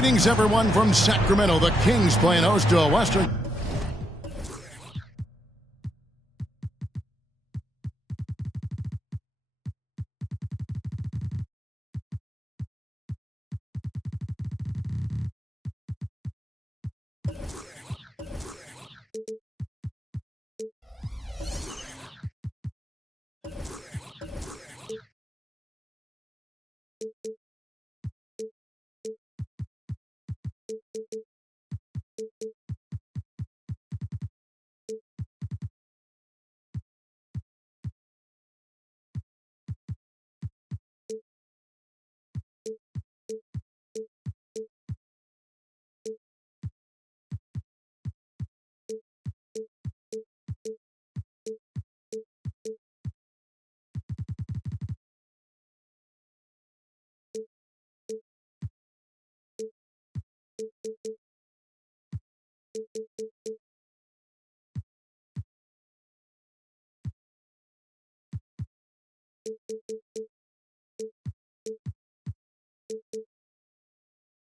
Greetings, everyone, from Sacramento. The Kings playing host to a Western.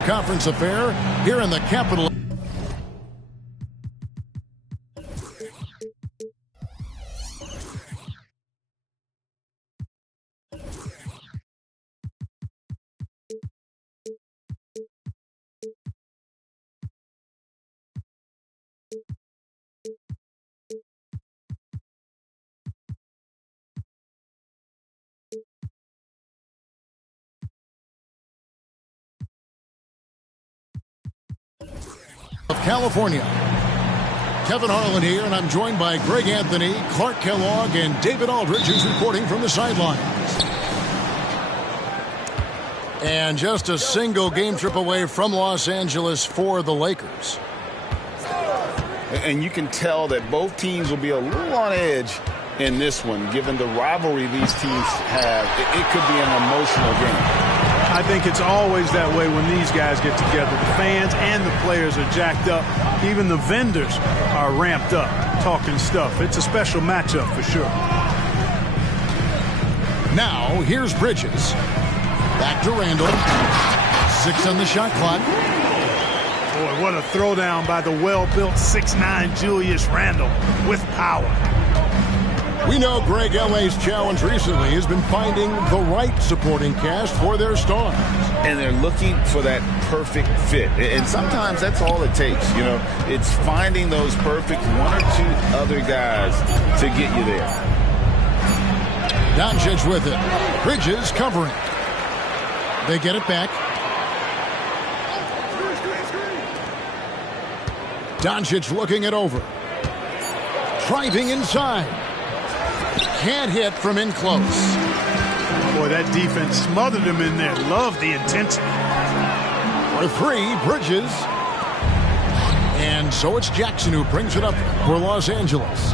Conference affair here in the capital. Of California. Kevin Harlan here, and I'm joined by Greg Anthony, Clark Kellogg, and David Aldridge, who's reporting from the sidelines. And just a single game trip away from Los Angeles for the Lakers. And you can tell that both teams will be a little on edge in this one, given the rivalry these teams have. It could be an emotional game. I think it's always that way when these guys get together. The fans and the players are jacked up. Even the vendors are ramped up, talking stuff. It's a special matchup for sure. Now, here's Bridges. Back to Randle. 6 on the shot clock. Boy, what a throwdown by the well-built 6'9" Julius Randle with power. We know Greg, LA's challenge recently has been finding the right supporting cast for their stars. And they're looking for that perfect fit. And sometimes that's all it takes. You know, it's finding those perfect one or two other guys to get you there. Doncic with it. Bridges covering. They get it back. Doncic looking it over. Driving inside. Can't hit from in close. Boy, that defense smothered him in there. Love the intensity. For 3, Bridges. And so it's Jackson who brings it up for Los Angeles.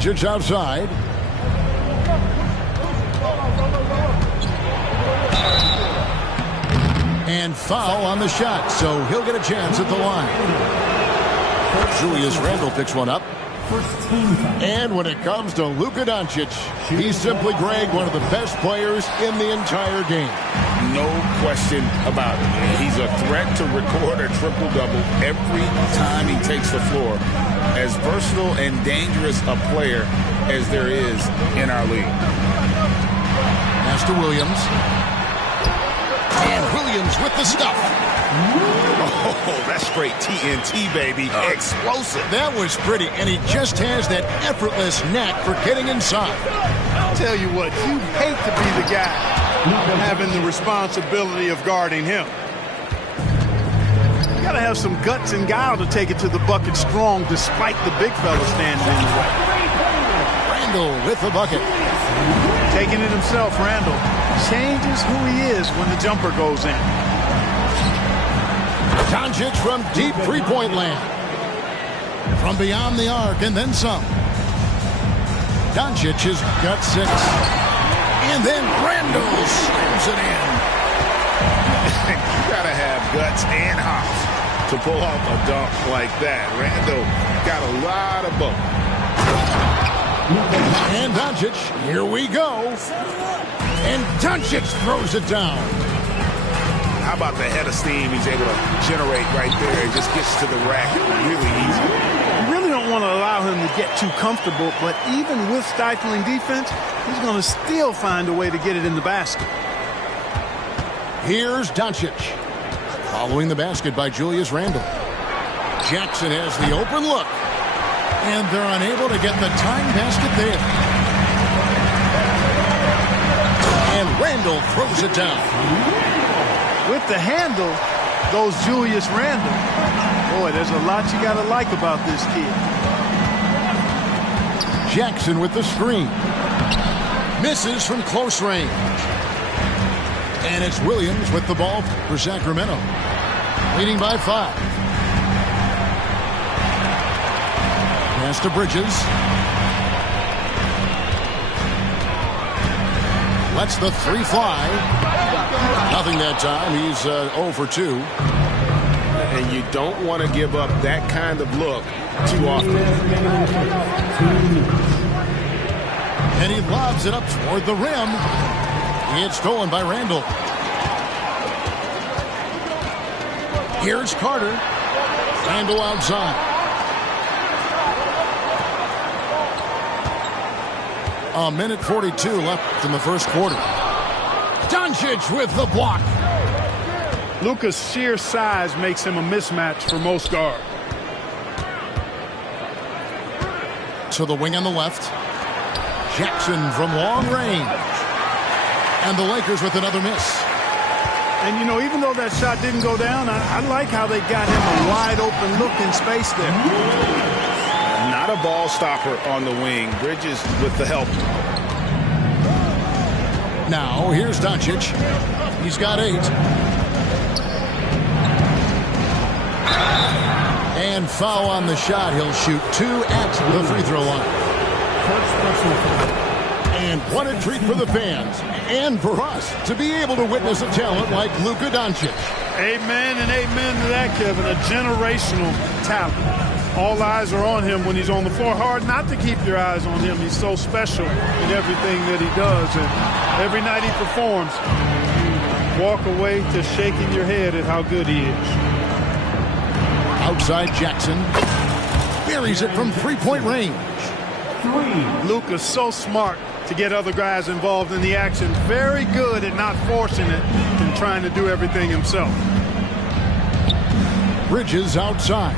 Doncic outside. And foul on the shot, so he'll get a chance at the line. Julius Randle picks one up. And when it comes to Luka Doncic, he's simply, Greg, one of the best players in the entire game. No question about it. He's a threat to record a triple-double every time he takes the floor. As versatile and dangerous a player as there is in our league. Pass to Williams. And Williams with the stuff. Oh, that's straight TNT, baby. Explosive. That was pretty, and he just has that effortless knack for getting inside. I'll tell you what, you'd hate to be the guy having the responsibility of guarding him. You gotta have some guts and guile to take it to the bucket strong despite the big fella standing in the way. Randle with the bucket. Taking it himself, Randle changes who he is when the jumper goes in. Doncic from deep three-point land. From beyond the arc and then some. Doncic has got 6. And then Randle slams it in. You gotta have guts and hops to pull off a dunk like that. Randle got a lot of both. And Doncic, here we go. And Doncic throws it down. How about the head of steam he's able to generate right there? It just gets to the rack really easy. You really don't want to allow him to get too comfortable, but even with stifling defense, he's going to still find a way to get it in the basket. Here's Doncic. Following the basket by Julius Randle. Jackson has the open look. And they're unable to get the tying basket there. And Randle throws it down. With the handle goes Julius Randle. Boy, there's a lot you got to like about this kid. Jackson with the screen. Misses from close range. And it's Williams with the ball for Sacramento. Leading by 5. Pass to Bridges. Lets the 3 fly. Nothing that time. He's 0 for 2. And you don't want to give up that kind of look too often. And he lobs it up toward the rim. It's stolen by Randle. Here's Carter. Randle outside. A minute 42 left in the first quarter. Doncic with the block. Luka's sheer size makes him a mismatch for most guards. To the wing on the left. Jackson from long range. And the Lakers with another miss. And, you know, even though that shot didn't go down, I like how they got him a wide-open look in space there. Not a ball stopper on the wing. Bridges with the help. Now, here's Doncic. He's got 8. And foul on the shot. He'll shoot 2 at the free throw line. And what a treat for the fans and for us to be able to witness a talent like Luka Doncic. Amen and amen to that, Kevin. A generational talent. All eyes are on him when he's on the floor. Hard not to keep your eyes on him. He's so special in everything that he does. And every night he performs, you walk away to shaking your head at how good he is. Outside Jackson. Buries it from three-point range. Luka's so smart to get other guys involved in the action. Very good at not forcing it and trying to do everything himself. Bridges outside.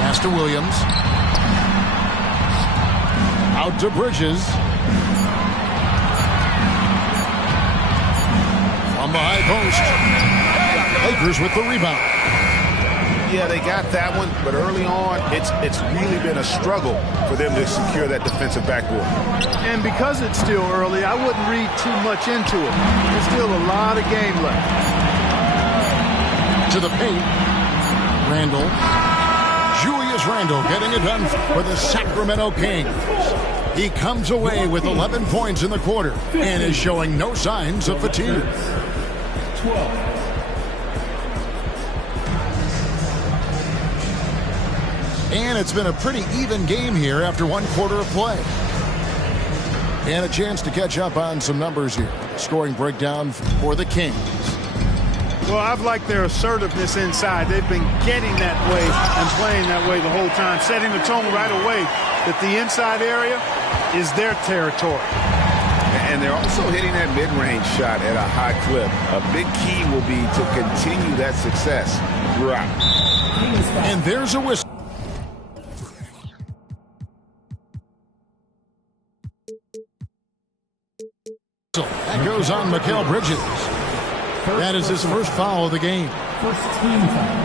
Pass to Williams. Out to Bridges. From the high post. Lakers with the rebound. Yeah, they got that one, but early on, it's really been a struggle for them to secure that defensive backboard. And because it's still early, I wouldn't read too much into it. There's still a lot of game left. To the paint. Randle. Julius Randle getting it done for the Sacramento Kings. He comes away with 11 points in the quarter and is showing no signs of fatigue. 12. And it's been a pretty even game here after one quarter of play. And a chance to catch up on some numbers here. Scoring breakdown for the Kings. Well, I've liked their assertiveness inside. They've been getting that way and playing that way the whole time, setting the tone right away that the inside area is their territory. And they're also hitting that mid-range shot at a high clip. A big key will be to continue that success throughout. And there's a whistle. That goes on Mikal Bridges. That is his first foul of the game. First team foul.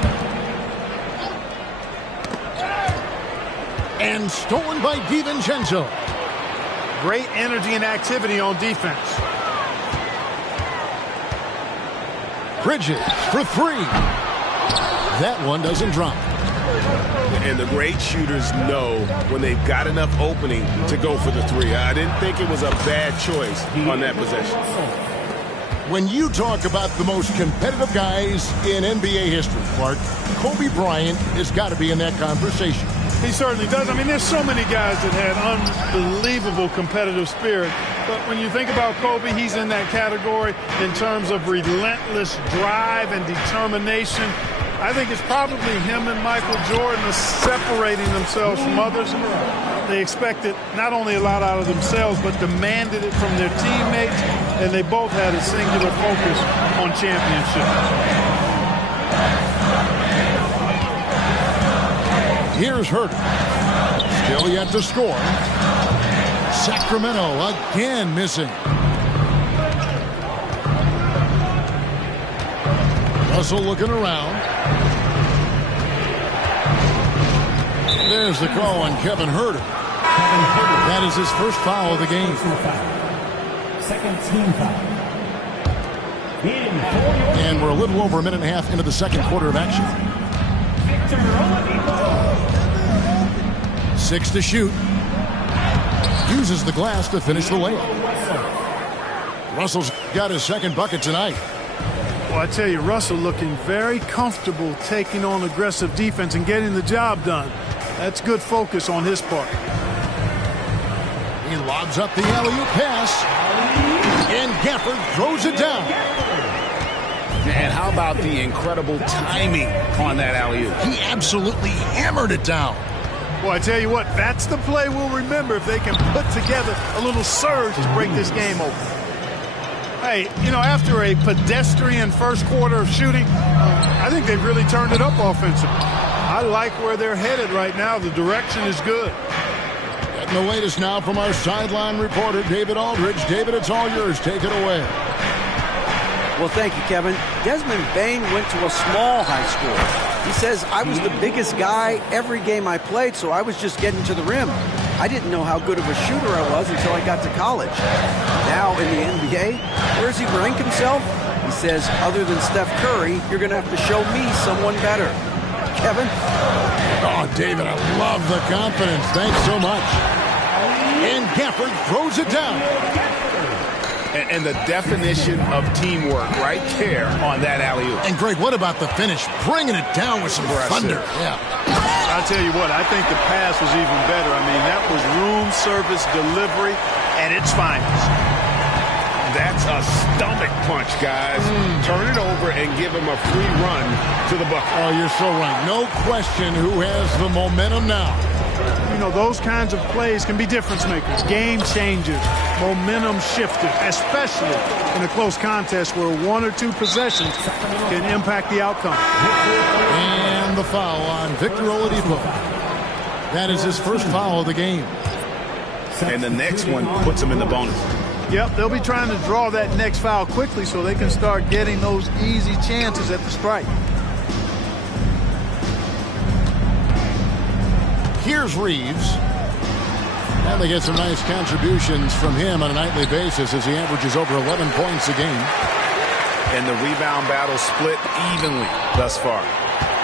And stolen by DiVincenzo. Great energy and activity on defense. Bridges for 3. That one doesn't drop. And the great shooters know when they've got enough opening to go for the three. I didn't think it was a bad choice on that possession. When you talk about the most competitive guys in NBA history, Clark, Kobe Bryant has got to be in that conversation. He certainly does. I mean, there's so many guys that had unbelievable competitive spirit. But when you think about Kobe, he's in that category in terms of relentless drive and determination. I think it's probably him and Michael Jordan are separating themselves from others. They expected not only a lot out of themselves, but demanded it from their teammates, and they both had a singular focus on championship. Here's Herter. Still yet to score. Sacramento again missing. Russell looking around. There's the call on Kevin Herter. That is his first foul of the game. Second team foul. And we're a little over a minute and a half into the second quarter of action. 6 to shoot. Uses the glass to finish the layup. Russell's got his second bucket tonight. Well, I tell you, Russell looking very comfortable taking on aggressive defense and getting the job done. That's good focus on his part. He lobs up the alley-oop pass. And Gafford throws it down. And how about the incredible timing on that alley-oop? He absolutely hammered it down. Well, I tell you what, that's the play we'll remember if they can put together a little surge to break this game open. Hey, you know, after a pedestrian first quarter of shooting, I think they've really turned it up offensively. I like where they're headed right now. The direction is good. Getting the latest now from our sideline reporter, David Aldridge. David, it's all yours. Take it away. Well, thank you, Kevin. Desmond Bain went to a small high school. He says, I was the biggest guy every game I played, so I was just getting to the rim. I didn't know how good of a shooter I was until I got to college. Now in the NBA, where does he rank himself? He says, other than Steph Curry, you're going to have to show me someone better. Kevin? Oh, David, I love the confidence. Thanks so much. And Gafford throws it down. And the definition of teamwork right there on that alley-oop. And, Greg, what about the finish? Bringing it down with some thunder. Yeah. I'll tell you what, I think the pass was even better. I mean, that was room service delivery at its finest. That's a stomach punch, guys. Turn it over and give him a free run to the bucket. Oh, you're so right. No question who has the momentum now. You know, those kinds of plays can be difference makers, game changers, momentum shifters, especially in a close contest where 1 or 2 possessions can impact the outcome. And the foul on Victor Oladipo. That is his first foul of the game. And the next one puts him in the bonus. Yep, they'll be trying to draw that next foul quickly so they can start getting those easy chances at the strike. Here's Reeves. And they get some nice contributions from him on a nightly basis as he averages over 11 points a game. And the rebound battle split evenly thus far.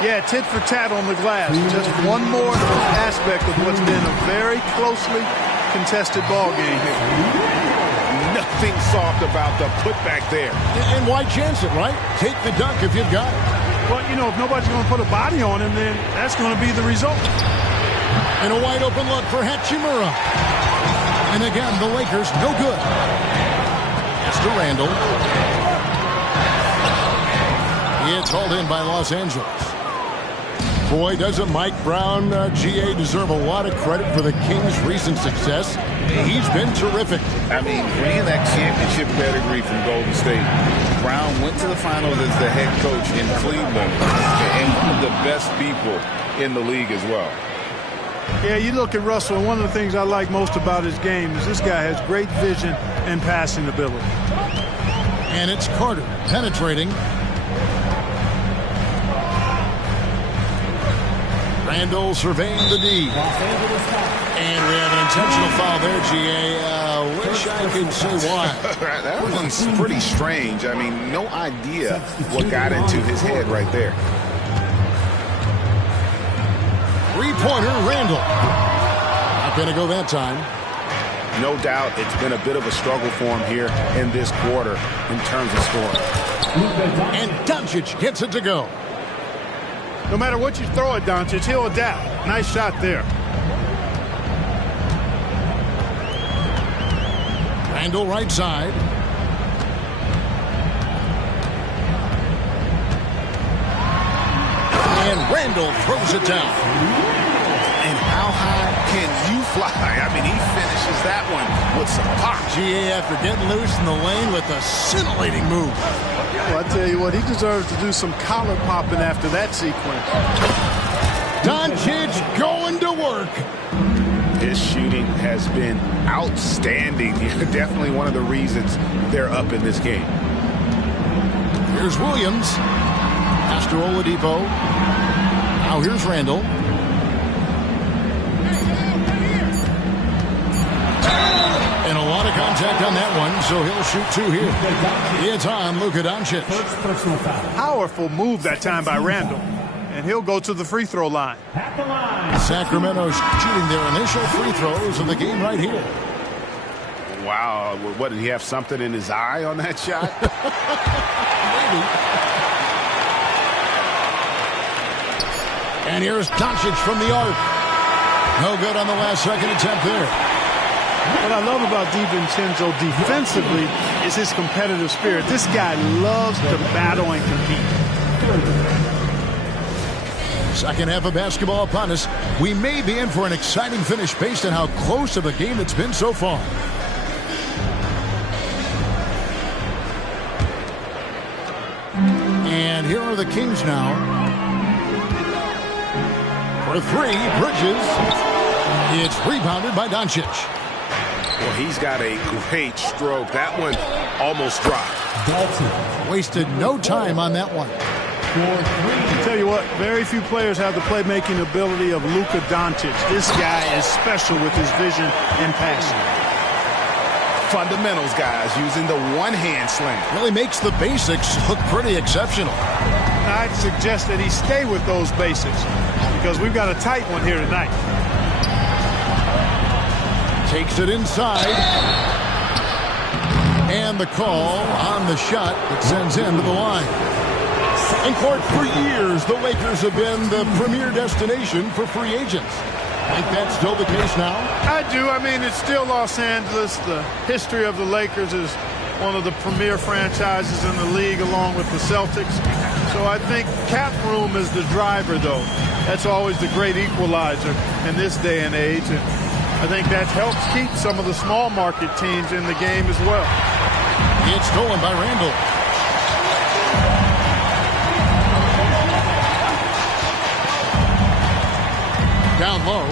Yeah, tit for tat on the glass. Just one more aspect of what's been a very closely contested ball game here. Nothing soft about the putback there. And why chance it, right? Take the dunk if you've got it. Well, you know, if nobody's going to put a body on him, then that's going to be the result. And a wide open look for Hachimura. And again, the Lakers no good. It's to Randle. It's hauled in by Los Angeles. Boy, doesn't Mike Brown, GA, deserve a lot of credit for the Kings' recent success. He's been terrific. I mean, bringing that championship pedigree from Golden State. Brown went to the finals as the head coach in Cleveland and one of the best people in the league as well. Yeah, you look at Russell, and one of the things I like most about his game is this guy has great vision and passing ability. And it's Carter penetrating. Randle surveying the D. And we have an intentional foul there, GA. Wish I could say why. That one's pretty strange. I mean, no idea what got into his head right there. three-pointer, Randle. Not going to go that time. No doubt it's been a bit of a struggle for him here in this quarter in terms of scoring. And Doncic gets it to go. No matter what you throw at Doncic, he'll adapt. Nice shot there. Randle right side. And Randle throws it down. And how high can you fly? I mean, he finishes that one with some pop. GA after getting loose in the lane with a scintillating move. Well, I tell you what, he deserves to do some collar popping after that sequence. Doncic going to work. His shooting has been outstanding. Definitely one of the reasons they're up in this game. Here's Williams. Pass to Oladipo. Now here's Randle. And a lot of contact on that one, so he'll shoot two here. It's on Luka Doncic. Powerful move that time by Randle. And he'll go to the free throw line. Sacramento shooting their initial free throws of the game right here. Wow. What, did he have something in his eye on that shot? Maybe. And here's Doncic from the arc. No good on the last second attempt there. What I love about DiVincenzo defensively is his competitive spirit. This guy loves to battle and compete. Second half of basketball upon us. We may be in for an exciting finish based on how close of a game it's been so far. And here are the Kings now. For three, Bridges. It's rebounded by Doncic. Well, he's got a great stroke. That one almost dropped. Wasted no time on that one. I tell you what, very few players have the playmaking ability of Luka Doncic. This guy is special with his vision and passion. Fundamentals, guys, using the one-hand slam. Really makes the basics look pretty exceptional. I'd suggest that he stay with those basics because we've got a tight one here tonight. Takes it inside. And the call on the shot that sends him to the line. In court, for years, the Lakers have been the premier destination for free agents. Think that's still the case now? I do. I mean, it's still Los Angeles. The history of the Lakers is one of the premier franchises in the league along with the Celtics. So I think cap room is the driver, though. That's always the great equalizer in this day and age. And I think that helps keep some of the small market teams in the game as well. It's stolen by Randle. Down low.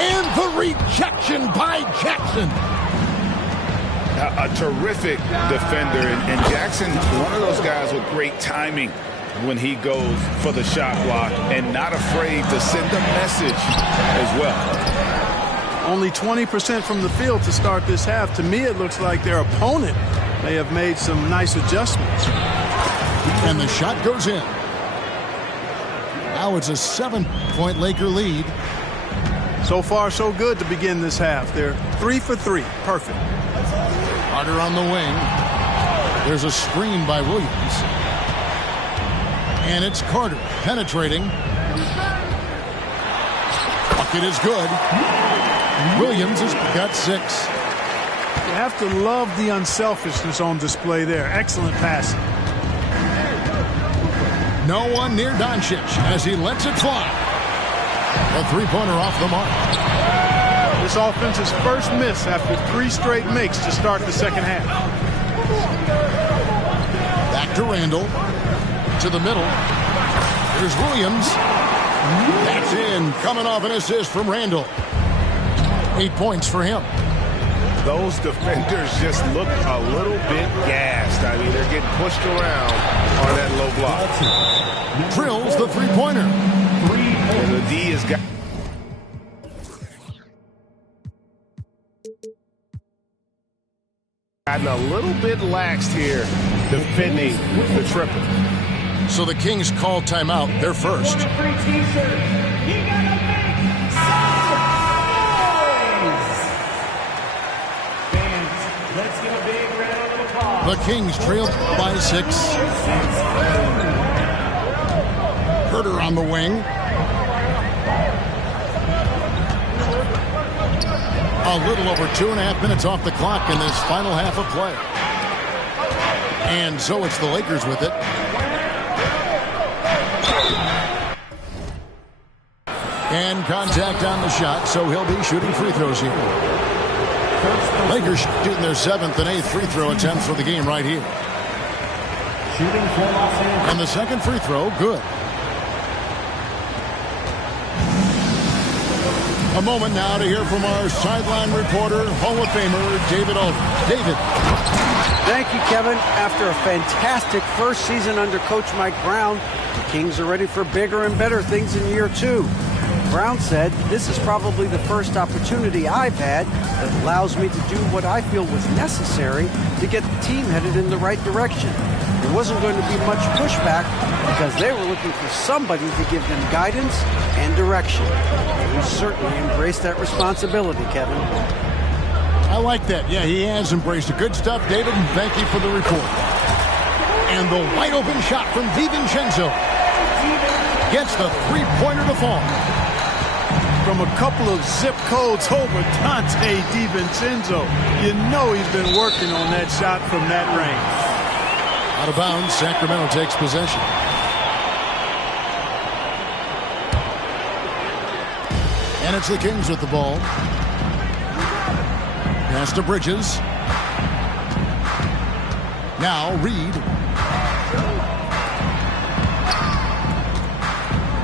And the rejection by Jackson. A terrific defender. And Jackson, one of those guys with great timing when he goes for the shot block and not afraid to send a message as well. Only 20% from the field to start this half. To me, it looks like their opponent may have made some nice adjustments. And the shot goes in. Now it's a 7-point Laker lead. So far, so good to begin this half. They're 3 for 3. Perfect. Carter on the wing. There's a screen by Williams. And it's Carter penetrating. Bucket is good. Williams has got 6. You have to love the unselfishness on display there. Excellent passing. No one near Doncic as he lets it fly. A three-pointer off the mark. This offense's first miss after 3 straight makes to start the second half. Back to Randle. To the middle. Here's Williams. That's in. Coming off an assist from Randle. 8 points for him. Those defenders just look a little bit gassed. I mean, they're getting pushed around on that low block. Drills the three-pointer. And the D has got... gotten a little bit laxed here defending the triple. So the Kings call timeout. They're first. The Kings trail by 6. Herter on the wing. A little over 2.5 minutes off the clock in this final half of play. And so it's the Lakers with it. And contact on the shot, so he'll be shooting free throws here. Lakers shooting their 7th and 8th free throw attempts for the game right here. And the second free throw, good. A moment now to hear from our sideline reporter, Hall of Famer David Aldridge. David. Thank you, Kevin. After a fantastic first season under Coach Mike Brown, the Kings are ready for bigger and better things in year 2. Brown said, "This is probably the first opportunity I've had that allows me to do what I feel was necessary to get the team headed in the right direction. There wasn't going to be much pushback because they were looking for somebody to give them guidance and direction." He certainly embraced that responsibility, Kevin. I like that. Yeah, he has embraced it. Good stuff, David, and thank you for the report. And the wide-open shot from DiVincenzo gets the three-pointer to fall. From a couple of zip codes over Dante DiVincenzo. You know he's been working on that shot from that range. Out of bounds, Sacramento takes possession. And it's the Kings with the ball. Pass to Bridges. Now Reed.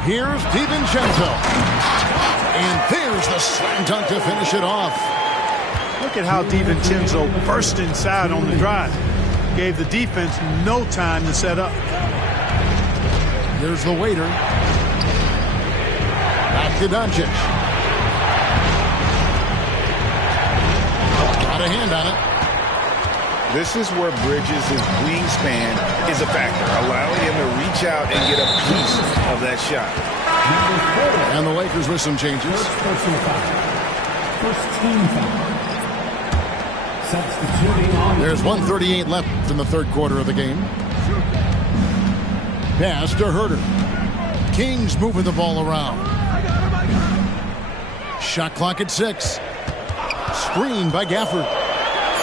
Here's DiVincenzo. And there's the slam dunk to finish it off. Look at how DiVincenzo burst inside on the drive. Gave the defense no time to set up. Here's the waiter. Back to Doncic. Got a hand on it. This is where Bridges' wingspan is a factor, allowing him to reach out and get a piece of that shot. And the Lakers with some changes. First team foul. Substituting on. There's 1:38 left in the third quarter of the game. Pass to Herter. Kings moving the ball around. Shot clock at 6. Screen by Gafford.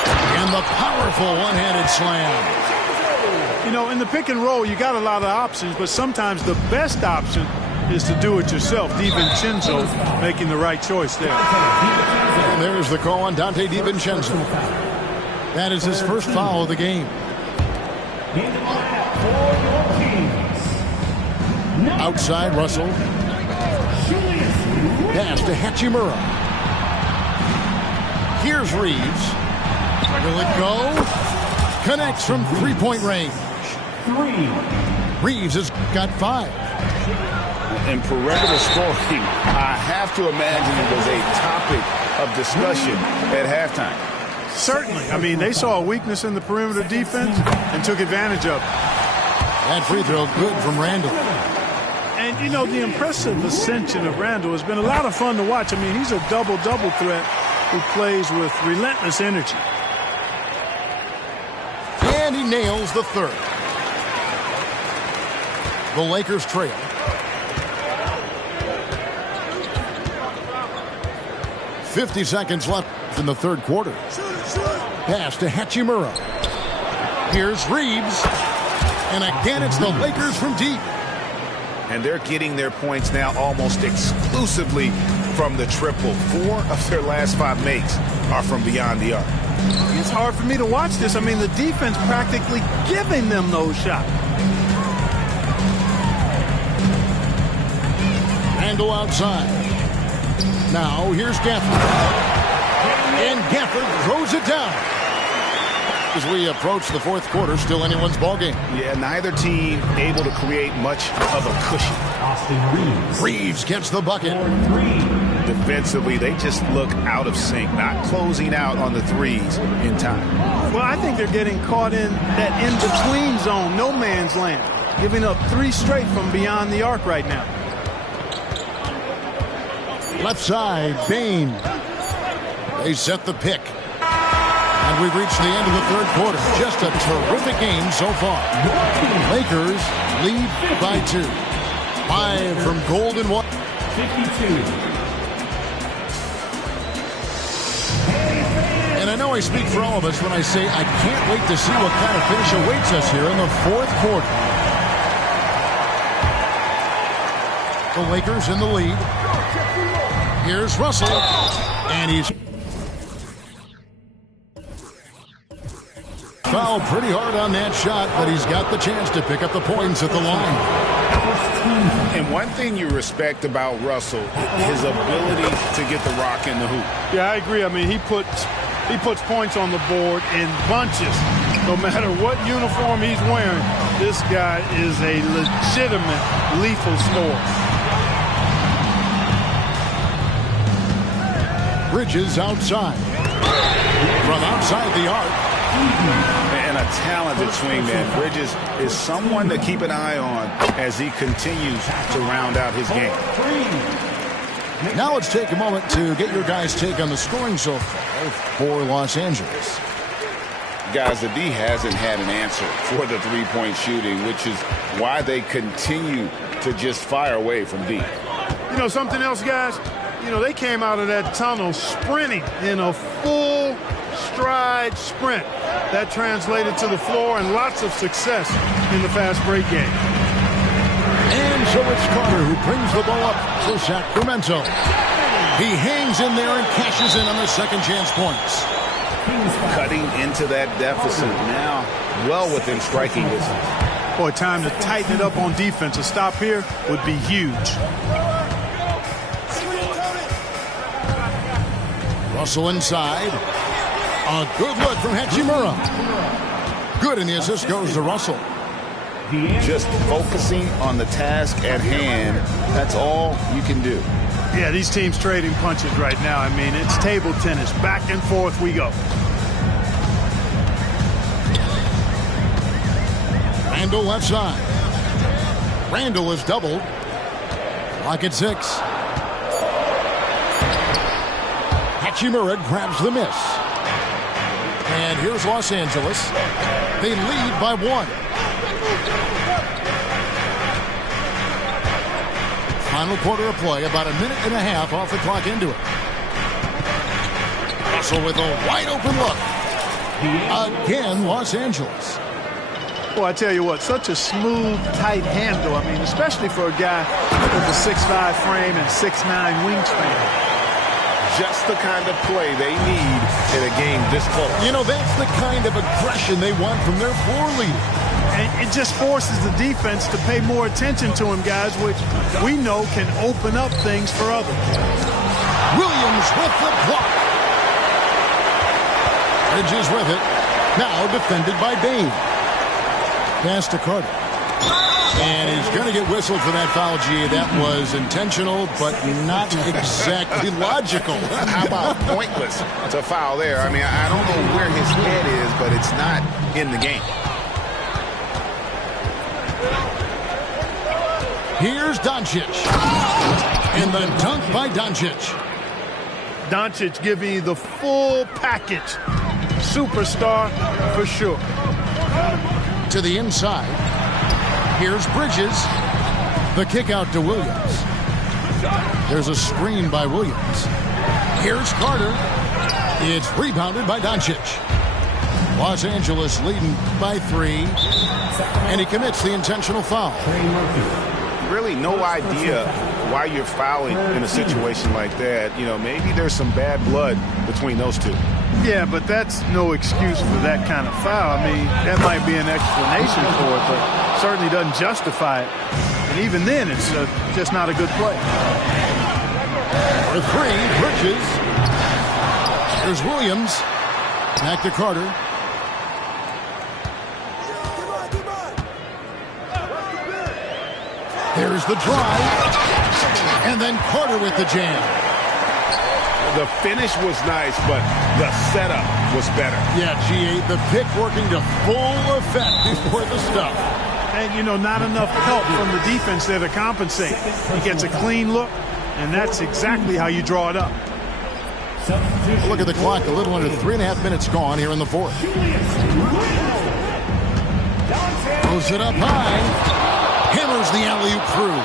And the powerful one-handed slam. You know, in the pick and roll, you got a lot of options, but sometimes the best option is to do it yourself. DiVincenzo making the right choice there. And there's the call on Dante DiVincenzo. That is his first foul of the game. Outside, Russell. Pass to Hachimura. Here's Reeves. Will it go? Connects from three-point range. Reeves has got 5. In perimeter scoring, I have to imagine it was a topic of discussion at halftime. Certainly. I mean, they saw a weakness in the perimeter defense and took advantage of it. That free throw good from Randle. And, you know, the impressive ascension of Randle has been a lot of fun to watch. I mean, he's a double-double threat who plays with relentless energy. And he nails the third. The Lakers trail. .50 seconds left in the third quarter. Pass to Hachimura. Here's Reeves. And again, it's the Lakers from deep. And they're getting their points now almost exclusively from the triple. 4 of their last 5 makes are from beyond the arc. It's hard for me to watch this. I mean, the defense practically giving them those shots. Randle outside. Now, here's Gafford. And Gafford throws it down. As we approach the fourth quarter, still anyone's ballgame. Yeah, neither team able to create much of a cushion. Austin Reeves. Reeves gets the bucket. Defensively, they just look out of sync, not closing out on the threes in time. Well, I think they're getting caught in that in-between zone, no man's land, giving up 3 straight from beyond the arc right now. Left side, Bane. They set the pick. And And we've reached the end of the third quarter. Just a terrific game so far. Lakers lead by 2. 5 from Golden One. 52. And I know I speak for all of us when I say I can't wait to see what kind of finish awaits us here in the fourth quarter. The Lakers in the lead. Here's Russell. And he's fouled pretty hard on that shot, but he's got the chance to pick up the points at the line. And one thing you respect about Russell, his ability to get the rock in the hoop. Yeah, I agree. I mean, he puts points on the board in bunches. No matter what uniform he's wearing, this guy is a legitimate lethal scorer. Bridges outside. From outside the arc. And a talented swingman. Bridges is someone to keep an eye on as he continues to round out his game. Now let's take a moment to get your guys' take on the scoring so far for Los Angeles. Guys, the D hasn't had an answer for the three-point shooting, which is why they continue to just fire away from deep. You know, something else, guys? You know, they came out of that tunnel sprinting in a full stride sprint. That translated to the floor and lots of success in the fast break game. And so it's Carter who brings the ball up for Sacramento. He hangs in there and cashes in on the second chance points. Cutting into that deficit now, well within striking distance. Boy, time to tighten it up on defense. A stop here would be huge. Russell inside. A good look from Hachimura. Good, and the assist goes to Russell. Just focusing on the task at hand, that's all you can do. Yeah, these teams trading punches right now. I mean, it's table tennis. Back and forth we go. Randle left side. Randle is doubled. Clock at 6. Hachimura grabs the miss. And here's Los Angeles. They lead by 1. Final quarter of play, about a minute and a half off the clock into it. Russell with a wide open look. Again, Los Angeles. Well, I tell you what, such a smooth, tight handle. I mean, especially for a guy with a 6'5" frame and 6'9" wingspan. Just the kind of play they need in a game this close. You know, that's the kind of aggression they want from their floor leader. And it just forces the defense to pay more attention to him, guys, which we know can open up things for others. Williams with the block. Bridges with it. Now defended by Bain. Pass to Carter. And he's going to get whistled for that foul, G. That was intentional, but not exactly logical. How about pointless to foul there? I mean, I don't know where his head is, but it's not in the game. Here's Doncic. And the dunk by Doncic. Doncic giving you the full package. Superstar for sure. To the inside. Here's Bridges. The kick out to Williams. There's a screen by Williams. Here's Carter. It's rebounded by Doncic. Los Angeles leading by 3. And he commits the intentional foul. Really no idea why you're fouling in a situation like that. You know, maybe there's some bad blood between those two. Yeah, but that's no excuse for that kind of foul. I mean, that might be an explanation for it, but certainly doesn't justify it. And even then, it's just not a good play. For 3, Bridges. There's Williams. Back to Carter. There's the drive. And then Carter with the jam. The finish was nice, but the setup was better. Yeah, G8, the pick working to full effect before the stuff. And, you know, not enough help from the defense there to compensate. He gets a clean look, and that's exactly how you draw it up. Look at the clock. A little under 3.5 minutes gone here in the fourth. Throws it up high. Hammers the alley-oop through.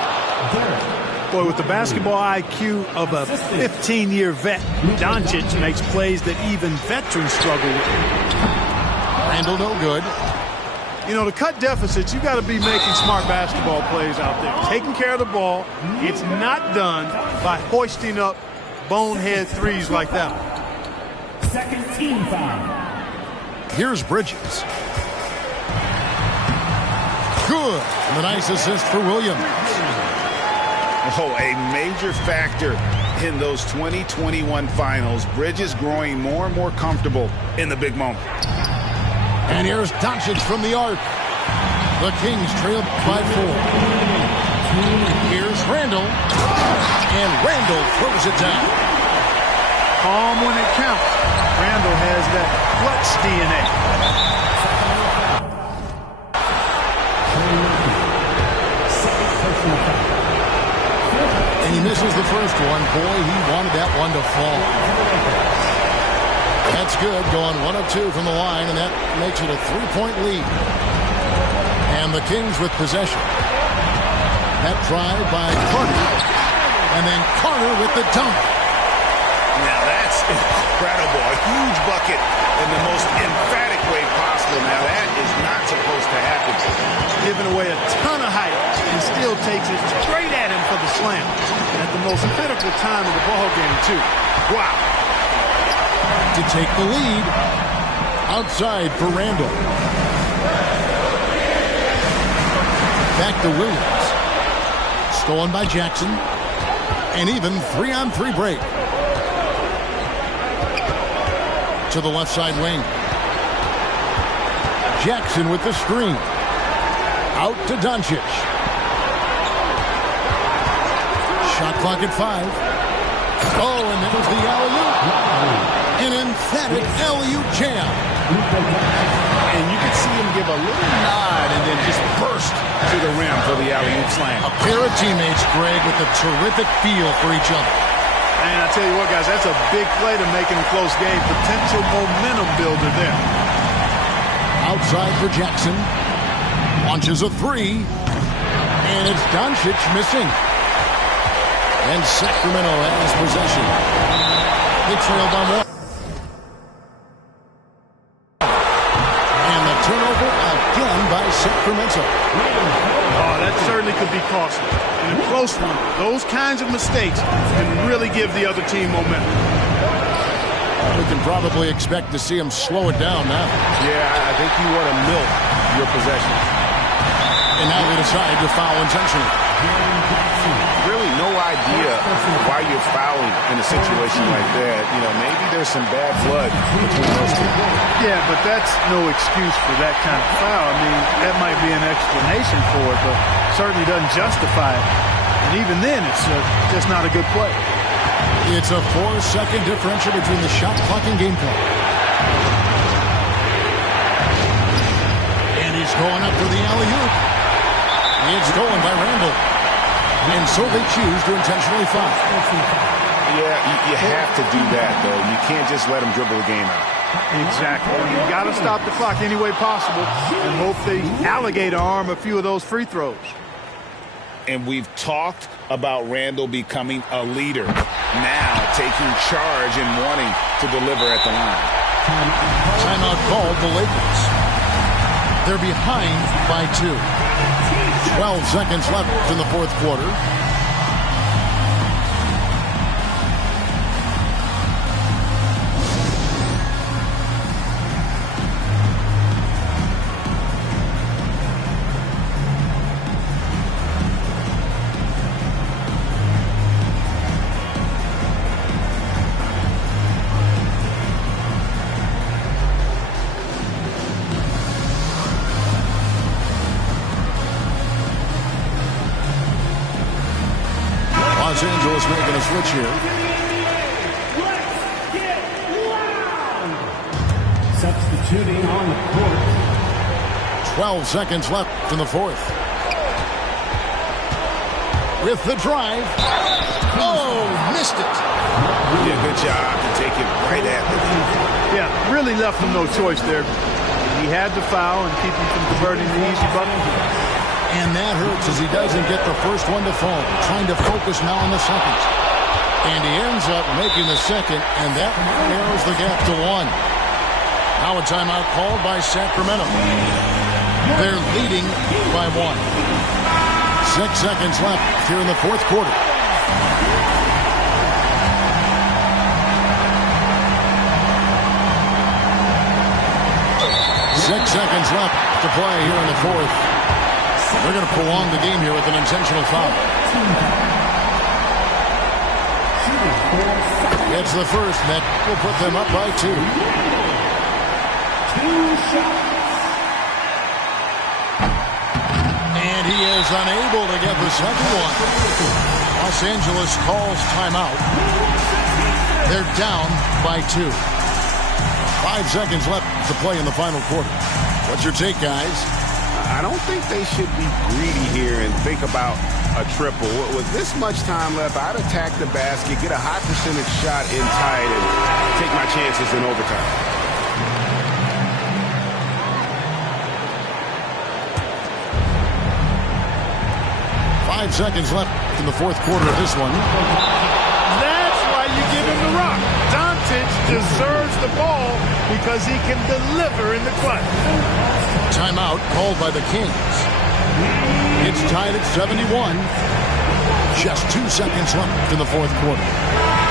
Boy, with the basketball IQ of a 15-year vet, Doncic makes plays that even veterans struggle with. Randle no good. You know, to cut deficits, you got to be making smart basketball plays out there. Taking care of the ball. It's not done by hoisting up bonehead threes like that one. Second team foul. Here's Bridges. Good. And a nice assist for Williams. Oh, a major factor in those 2021 finals. Bridges growing more and more comfortable in the big moment. And here's Doncic from the arc. The Kings trail by 4. Here's Randle. And Randle throws it down. Calm when it counts. Randle has that clutch DNA. And he misses the first one. Boy, he wanted that one to fall. That's good, going 1 of 2 from the line, and that makes it a 3-point lead. And the Kings with possession. That drive by Carter, and then Carter with the dunk. Now that's incredible. A huge bucket in the most emphatic way possible. Now that is not supposed to happen. Giving away a ton of height and still takes it straight at him for the slam. At the most critical time of the ball game, too. Wow. To take the lead. Outside for Randle. Back to Williams. Stolen by Jackson. And even 3-on-3 break. To the left side wing. Jackson with the screen. Out to Doncic. Shot clock at 5. Oh, and there was the alley-oop. An emphatic alley-oop jam. And you could see him give a little nod and then just burst to the rim for the alley-oop slam. A pair of teammates, Greg, with a terrific feel for each other. And I tell you what, guys, that's a big play to make in a close game. Potential momentum builder there. Outside for Jackson. Launches a 3. And it's Doncic missing. And Sacramento has possession. They trail by 1. And the turnover again by Sacramento. Oh, that certainly could be costly. In a close one, those kinds of mistakes can really give the other team momentum. We can probably expect to see him slow it down now. Yeah, I think you want to milk your possession. And now they decide to foul intentionally. Really no idea why you're fouling in a situation like that. You know, maybe there's some bad blood between those two. Yeah, but that's no excuse for that kind of foul. I mean, that might be an explanation for it, but certainly doesn't justify it. And even then, it's just not a good play. It's a 4-second differential between the shot clock and game clock. And he's going up for the alley-oop. It's stolen by Randle. And so they choose to intentionally foul. Yeah, you have to do that, though. You can't just let them dribble the game out. Exactly. You got to stop the clock any way possible and hope they alligator arm a few of those free throws. And we've talked about Randle becoming a leader. Now taking charge and wanting to deliver at the line. Timeout called the Lakers. They're behind by 2. 12 seconds left in the fourth quarter. Los Angeles making a switch here. Substituting on the court. 12 seconds left in the fourth. With the drive. Oh, missed it. Yeah, good job to take really left him no choice there. He had to foul and keep him from converting the easy bucket. And that hurts as he doesn't get the first one to fall. Trying to focus now on the second. And he ends up making the second, and that narrows the gap to 1. Now a timeout called by Sacramento. They're leading by 1. 6 seconds left here in the fourth quarter. Six seconds left to play here in the fourth. They're going to prolong the game here with an intentional foul. It's the first that will put them up by 2. 2 shots. And he is unable to get the second one. Los Angeles calls timeout. They're down by 2. 5 seconds left to play in the final quarter. What's your take, guys? I don't think they should be greedy here and think about a triple. With this much time left, I'd attack the basket, get a high percentage shot in tight, and take my chances in overtime. Five seconds left in the fourth quarter of this one. That's why you give him the rock. Doncic deserves the ball because he can deliver in the clutch. Timeout called by the Kings. It's tied at 71. Just 2 seconds left in the fourth quarter.